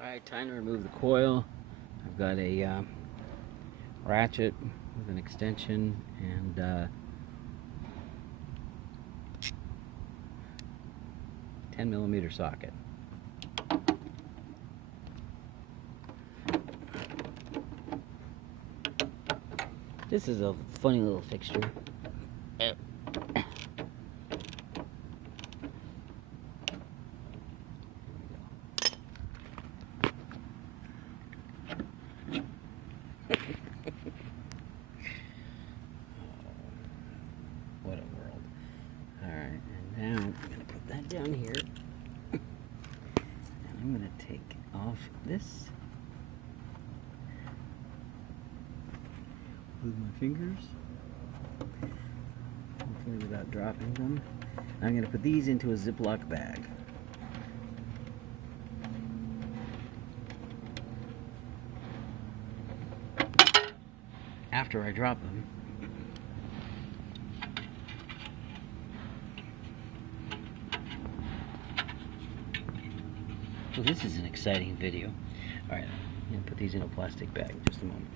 Alright, time to remove the coil. I've got a ratchet with an extension and 10mm socket. This is a funny little fixture. What a world. Alright, and now I'm going to put that down here. And I'm going to take off this with my fingers, hopefully without dropping them. I'm going to put these into a Ziploc bag. After I drop them, well, this is an exciting video. Alright, I'm going to put these in a plastic bag in just a moment.